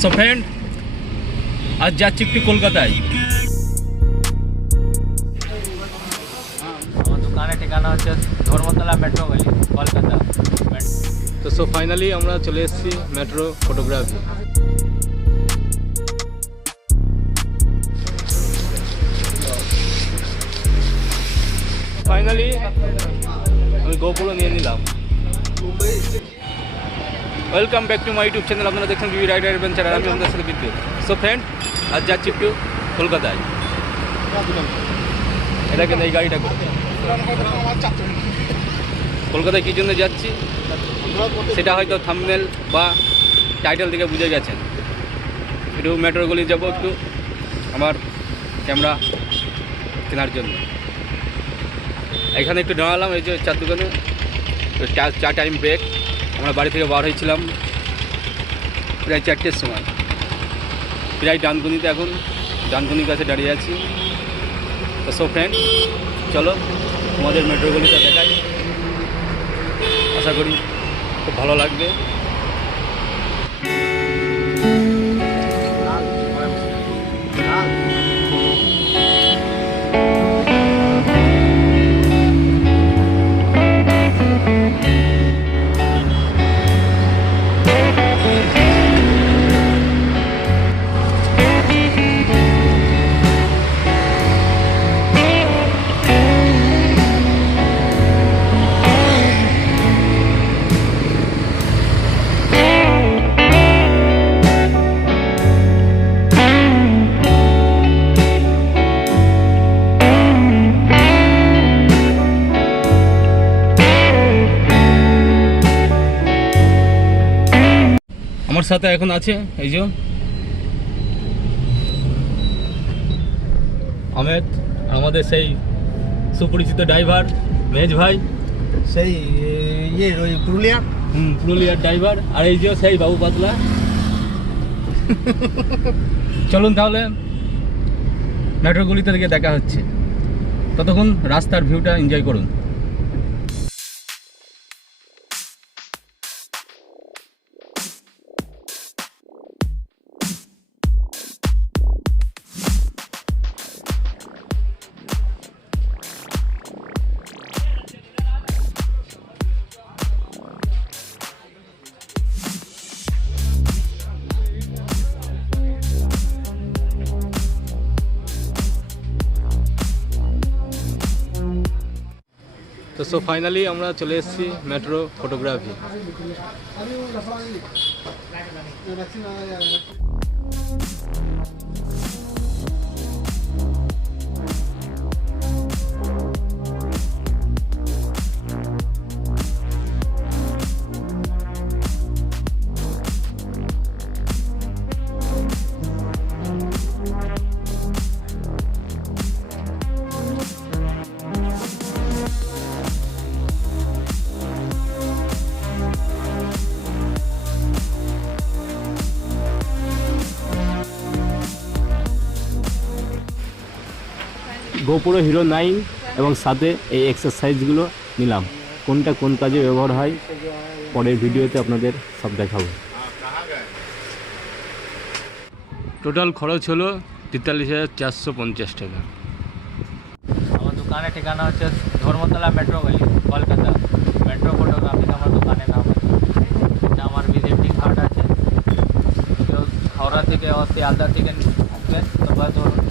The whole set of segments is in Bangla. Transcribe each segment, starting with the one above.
সো ফ্রেন্ড, আজ যাচ্ছি একটু কলকাতায়। আমার দোকানের ঠিকানা হচ্ছে ধর্মতলা মেট্রো গলি, কলকাতা। তো সো ফাইনালি আমরা চলে এসেছি মেট্রো ফটোগ্রাফি। ফাইনালি আমি GoPro নিয়ে নিলাম। Welcome back to my YouTube channel. আপনারা দেখছেন বিবি রাইডার অ্যাডভেঞ্চার, আর আমি আমাদের সাথে বিদ্যুৎ। সো ফ্রেন্ড, আজ যাচ্ছি একটু কলকাতায়। এটা কেন এই গাড়িটা করে কলকাতায় কী জন্য যাচ্ছি সেটা হয়তো থাম্বনেল বা টাইটেল থেকে বুঝে গেছেন। একটু মেট্রো গলি যাবো একটু আমার ক্যামেরা কেনার জন্য। এখানে একটু দাঁড়ালাম, এই যে চার দোকানে চা টাইম ব্রেক। আমরা বাড়ি থেকে বার হয়েছিলাম প্রায় 4টের সময়, প্রায় ডানকুনিতে, এখন ডানকুনির কাছে দাঁড়িয়ে আছি। তো সো ফ্রেন্ড, চলো তোমাদের মেট্রো গলিটা দেখাই। আশা করি খুব ভালো লাগবে। আমার সাথে এখন আছে এই যে আহমেদ, আমাদের সেই সুপরিচিত ড্রাইভার মেজ ভাই, সেই ওই পুরুলিয়ার ড্রাইভার। আর এই যে সেই বাবু পাতলা। চলুন তাহলে মেট্রো গলিতে দিকে দেখা হচ্ছে। ততক্ষণ রাস্তার ভিউটা এনজয় করুন। তো সো ফাইনালি আমরা চলে এসেছি মেট্রো ফটোগ্রাফি। GoPro Hero 9 এবং সাথে এই এক্সারসাইজগুলো নিলাম। কোনটা কোন কাজে ব্যবহার হয় পরের ভিডিওতে আপনাদের সব দেখাবো। টোটাল খরচ হলো 43,450 টাকা। আমার দোকানের ঠিকানা হচ্ছে ধর্মতলা মেট্রো গলি, কলকাতা। মেট্রো ফটোগ্রাফি আমার দোকানের নাম আছে। এটা আমার ভিজিটিং কার্ড আছে। কেউ হাওড়া থেকে শিয়ালদা থেকে আসবেন তো বা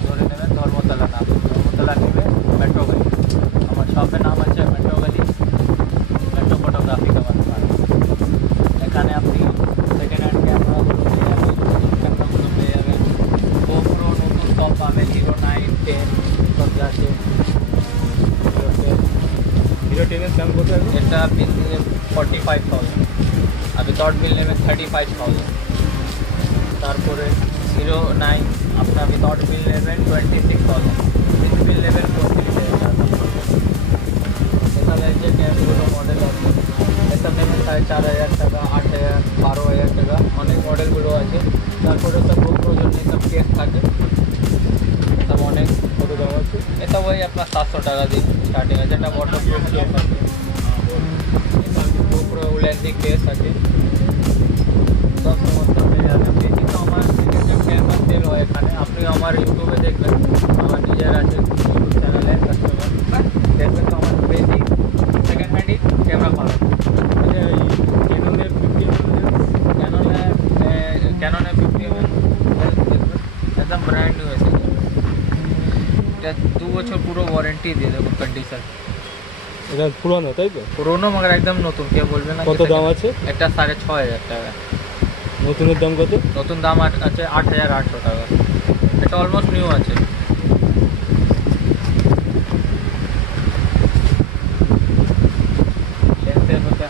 ধরে নেবেন ধর্মতলা নাম, ধর্মতলা নেবে মেট্রো গলি। আমার শপের নাম আছে মেট্রো গলি, মেট্রো ফটোগ্রাফি का দোকান। এখানে আপনি সেকেন্ড হ্যান্ড ক্যামেরাগুলো পেয়ে যাবেন, ক্যামেরাগুলো পেয়ে যাবেন। GoPro নতুন সব পাবেন, Hero 9, 10 সব আছে। Hero 10 এর দাম কত আছে? এটা বিল নেবে 45,000, আর উইথাউট বিল নেবে 35,000। তারপরে Hero 9 আপনার উইথাউট বিল নেবেন 26,000, উইথ বিল নেবেন 34,000। এখানে যে ক্যামগুলো মডেল আছে এসব নেবেন 4,500 টাকা, 8,000, 12,000 টাকা, অনেক মডেলগুলো আছে। তারপরে সব GoPro জন্য সব কেস থাকে, সব অনেক কত দাম আছে। এটা ওই আপনার 700 টাকা দিয়ে স্টার্টিং আছে। এটা ওয়াটারপ্রুফ কেস আছে, GoPro লেন্সিং কেস আছে, সব সমস্ত পেয়ে যাবেন। বেশি তো আমার বছর পুরো ওয়ারেন্টি দিয়ে দেবো কন্ডিশন। এটা পুরনো তাই তো? পুরোনো মगर একদম নতুন, কেউ বলবে না। কত দাম আছে? একটা 6,500 টাকা। নতুনের দাম কত? নতুন দাম আছে 8,800 টাকা। এটা অলমোস্ট নিউ আছে। লেন্সের মধ্যে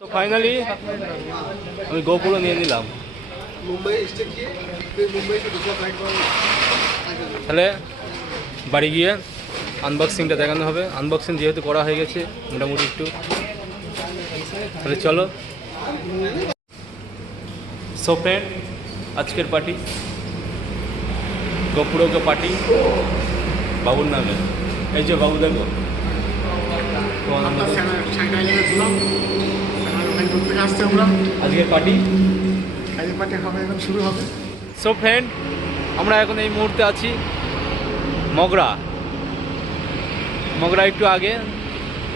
তো ফাইনালি আমি গোপ্রো নিয়ে নিলাম। তাহলে বাড়ি গিয়ে আনবক্সিংটা দেখানো হবে। আনবক্সিং যেহেতু করা হয়ে গেছে মোটামুটি একটু, তাহলে চলো। সো ফ্রেন্ড, আজকের পার্টি গোপ্রো কে পার্টি বাবুর নামে। এই যে বাবু দেখো তোমার নাম আজকের পার্টি শুরু হবে। সো ফ্রেন্ড, আমরা এখন এই মুহূর্তে আছি মগরা একটু আগে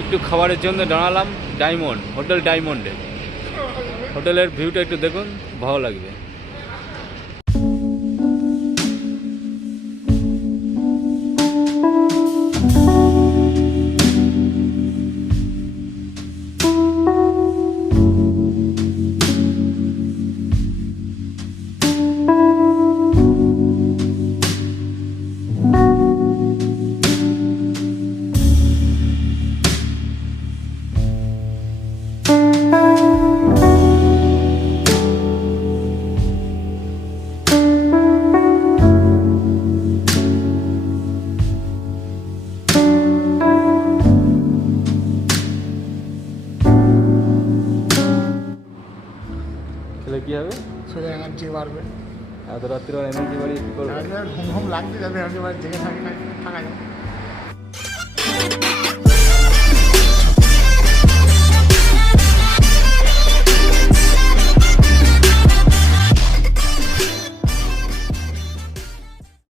একটু খাবারের জন্য দাঁড়ালাম ডায়মন্ড হোটেল। ডায়মন্ডে হোটেলের ভিউটা একটু দেখুন, ভালো লাগবে। তাহলে কী হবে? সোজা এনার্জি বাড়বে। এত রাত্রিবেলা এনার্জি বাড়িয়ে কী করবো? ঘুম ঘুম লাগতে যাবে, এনার্জি বাড়ি জেগে থাকা যায়।